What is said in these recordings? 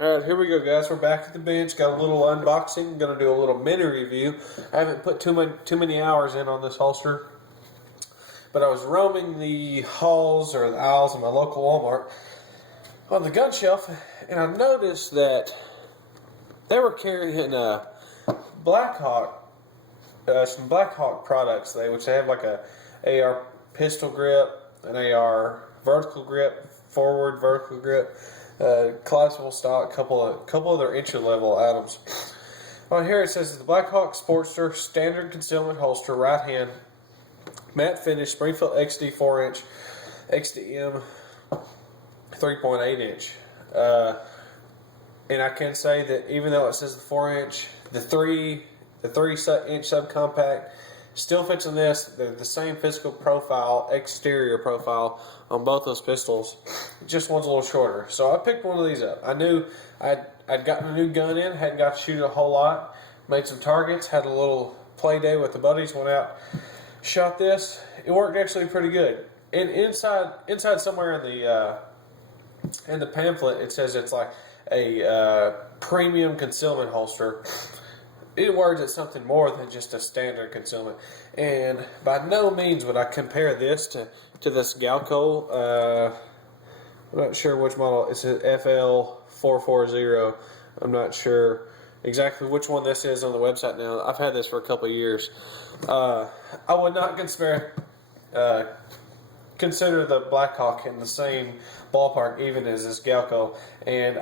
Alright, here we go, guys. We're back at the bench. Got a little unboxing. Going to do a little mini review. I haven't put too many hours in on this holster, but I was roaming the halls or the aisles of my local Walmart on the gun shelf, and I noticed that they were carrying Blackhawk, some Blackhawk products, which they have like a AR pistol grip, an AR vertical grip, forward vertical grip, collapsible stock, couple other entry level items. On here it says the Blackhawk Sportster standard concealment holster, right hand, matte finish, Springfield XD 4-inch, XDM 3.8 inch. And I can say that even though it says the 4-inch, the 3-inch subcompact still fits in this. They're the same physical profile, exterior profile on both those pistols. Just one's a little shorter. So I picked one of these up. I knew I'd gotten a new gun in, hadn't got to shoot it a whole lot, made some targets, had a little play day with the buddies, went out, shot this. It worked actually pretty good. And inside somewhere in the pamphlet, it says it's like a premium concealment holster. In words, it's something more than just a standard concealment. And by no means would I compare this to this Galco. I'm not sure which model. It's an FL440. I'm not sure exactly which one this is on the website now. I've had this for a couple of years. I would not consider the Blackhawk in the same ballpark even as this Galco, and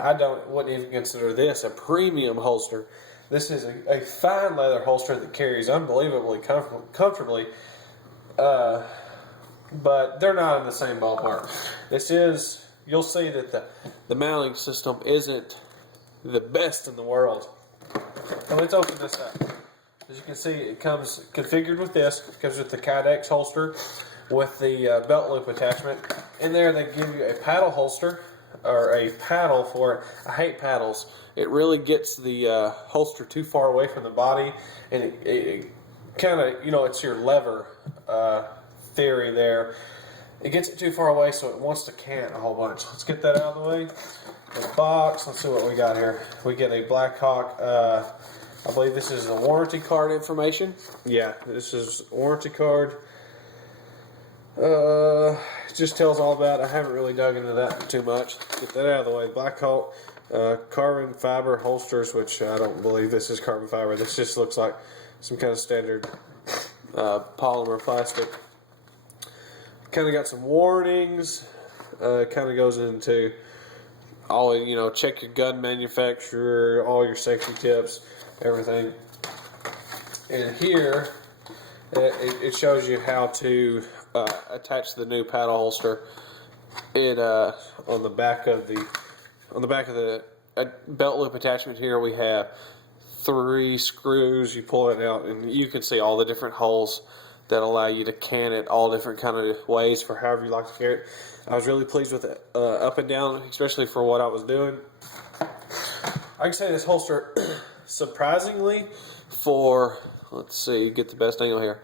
wouldn't even consider this a premium holster. This is a fine leather holster that carries unbelievably comfortably, but they're not in the same ballpark. You'll see that the mounting system isn't the best in the world. So let's open this up. As you can see, it comes configured with this. It comes with the Kydex holster with the belt loop attachment. In there they give you a paddle holster, or a paddle for it. I hate paddles. It really gets the holster too far away from the body, and it kind of, it's your lever theory there. It gets it too far away, so it wants to cant a whole bunch. Let's get that out of the way. The box, let's see what we got here. We get a Blackhawk, I believe this is the warranty card information. Yeah, this is warranty card. It just tells all about it. I haven't really dug into that too much. Get that out of the way. Blackhawk carbon fiber holsters, which I don't believe this is carbon fiber. This just looks like some kind of standard polymer plastic. Kind of got some warnings. Kind of goes into all, check your gun manufacturer, all your safety tips, everything. And here it shows you how to attach the new paddle holster. It on the back of the belt loop attachment here, we have 3 screws. You pull it out and you can see all the different holes that allow you to can it all different kind of ways for however you like to carry it. I was really pleased with it up and down, especially for what I was doing. I can say this holster, surprisingly, for, let's see, get the best angle here.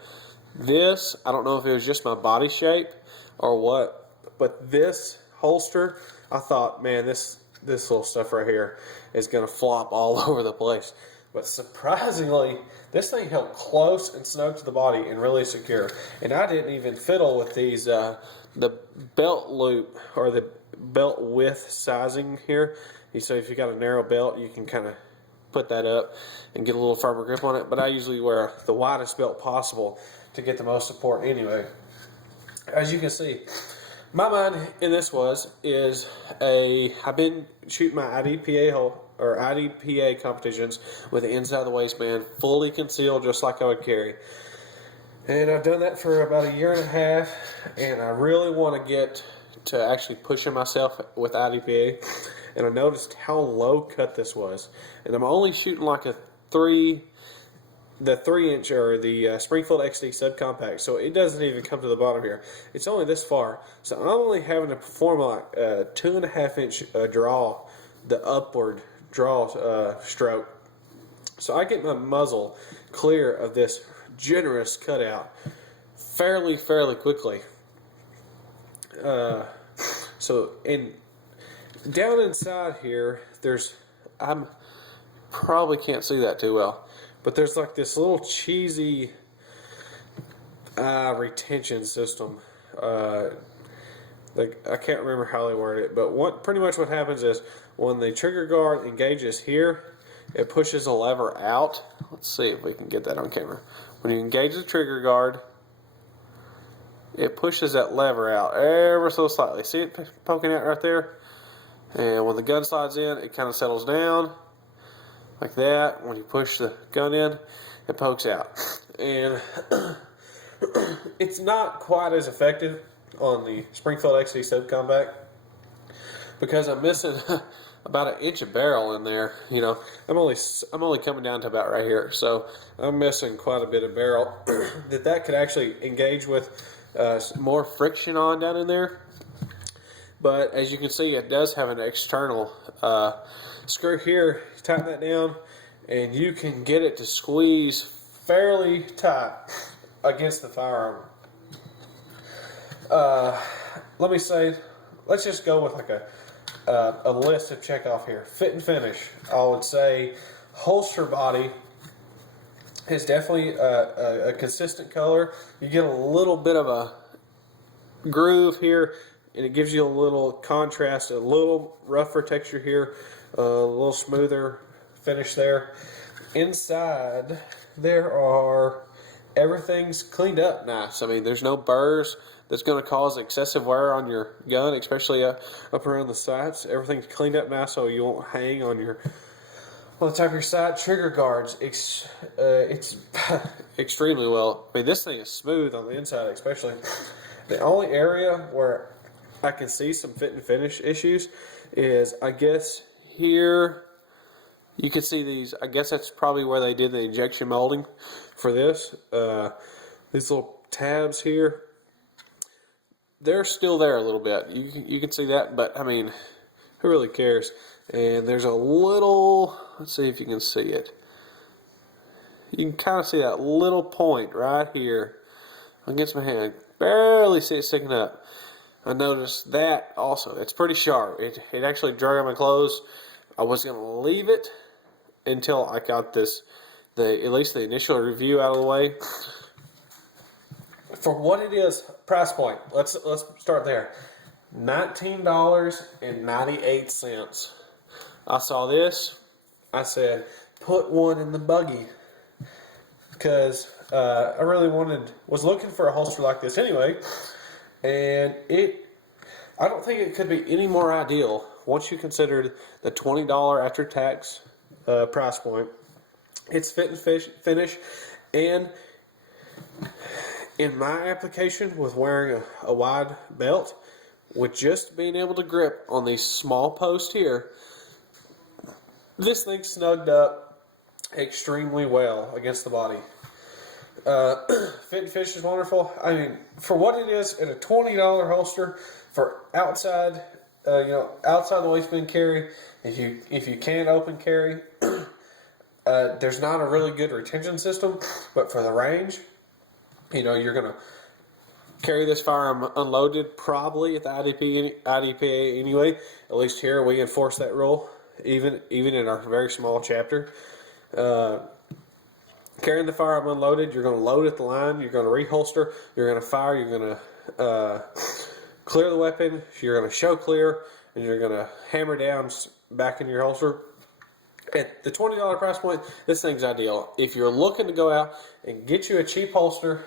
This, I don't know if it was just my body shape or what, but this holster, I thought, man, this little stuff right here is going to flop all over the place. But surprisingly, this thing held close and snug to the body and really secure. And I didn't even fiddle with these, the belt loop or the belt width sizing here. So if you got a narrow belt, you can kind of put that up and get a little firmer grip on it. But I usually wear the widest belt possible to get the most support anyway. As you can see, my mind in this I've been shooting my IDPA competitions with the inside of the waistband fully concealed, just like I would carry. And I've done that for about 1.5 years, and I really want to get to actually pushing myself with IDPA. And I noticed how low cut this was, and I'm only shooting like the 3-inch or the Springfield XD subcompact, so it doesn't even come to the bottom here. It's only this far, so I'm only having to perform like a 2.5-inch draw, the upward draw stroke. So I get my muzzle clear of this generous cutout fairly quickly. So in down inside here, I probably can't see that too well, but there's like this little cheesy retention system. Like, I can't remember how they word it, but pretty much what happens is when the trigger guard engages here, it pushes a lever out. Let's see if we can get that on camera. When you engage the trigger guard, it pushes that lever out ever so slightly. See it poking out right there? And when the gun slides in, it kind of settles down like that. When you push the gun in, it pokes out. And it's not quite as effective on the Springfield XD subcompact because I'm missing about an inch of barrel in there. You know, I'm only coming down to about right here, so I'm missing quite a bit of barrel that could actually engage with more friction on down in there. But as you can see, it does have an external screw here. You tighten that down, and you can get it to squeeze fairly tight against the firearm. Let's just go with like a list to check off here. Fit and finish. I would say holster body is definitely a consistent color. You get a little bit of a groove here, and it gives you a little contrast, a little rougher texture here, a little smoother finish there. Inside, everything's cleaned up nice. I mean, there's no burrs that's going to cause excessive wear on your gun, especially up around the sights. Everything's cleaned up nice so you won't hang on the top of your sight. Trigger guards, it's extremely well. I mean, this thing is smooth on the inside, especially. The only area where I can see some fit and finish issues is, I guess, here. You can see these. I guess that's probably where they did the injection molding for this. These little tabs here, they're still there a little bit. You can see that, but I mean, who really cares? And there's a little, let's see if you can see it. You can kind of see that little point right here against my hand. Barely see it sticking up. I noticed that also. It's pretty sharp. It actually drug on my clothes. I was going to leave it until I got at least the initial review out of the way. For what it is, price point. Let's start there. $19.98. I saw this. I said, put one in the buggy, because I really was looking for a holster like this anyway, and I don't think it could be any more ideal once you consider the $20 after tax price point. It's fit and finish, and in my application with wearing a wide belt, with just being able to grip on these small posts here, this thing snugged up extremely well against the body. Fit and finish is wonderful. I mean, for what it is, in a $20 holster for outside, outside the waistband carry, if you can open carry, there's not a really good retention system, but for the range, you're gonna carry this firearm unloaded probably at the IDPA anyway. At least here we enforce that rule, even in our very small chapter. Carrying the firearm unloaded, you're going to load at the line, you're going to reholster, you're going to fire, you're going to clear the weapon, you're going to show clear, and you're going to hammer down back in your holster. At the $20 price point, this thing's ideal. If you're looking to go out and get you a cheap holster,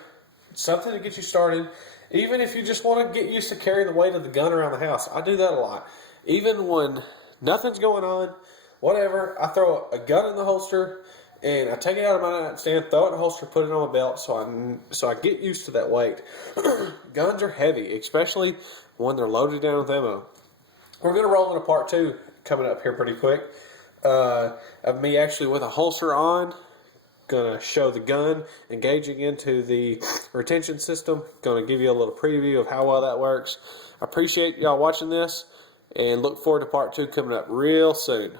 something to get you started, even if you just want to get used to carrying the weight of the gun around the house. I do that a lot. Even when nothing's going on, whatever, I throw a gun in the holster, and I take it out of my nightstand, throw it in the holster, put it on my belt, so I get used to that weight. Guns are heavy, especially when they're loaded down with ammo. We're going to roll into part 2 coming up here pretty quick. Of me actually with a holster on, going to show the gun engaging into the retention system. Going to give you a little preview of how well that works. I appreciate y'all watching this, and look forward to part 2 coming up real soon.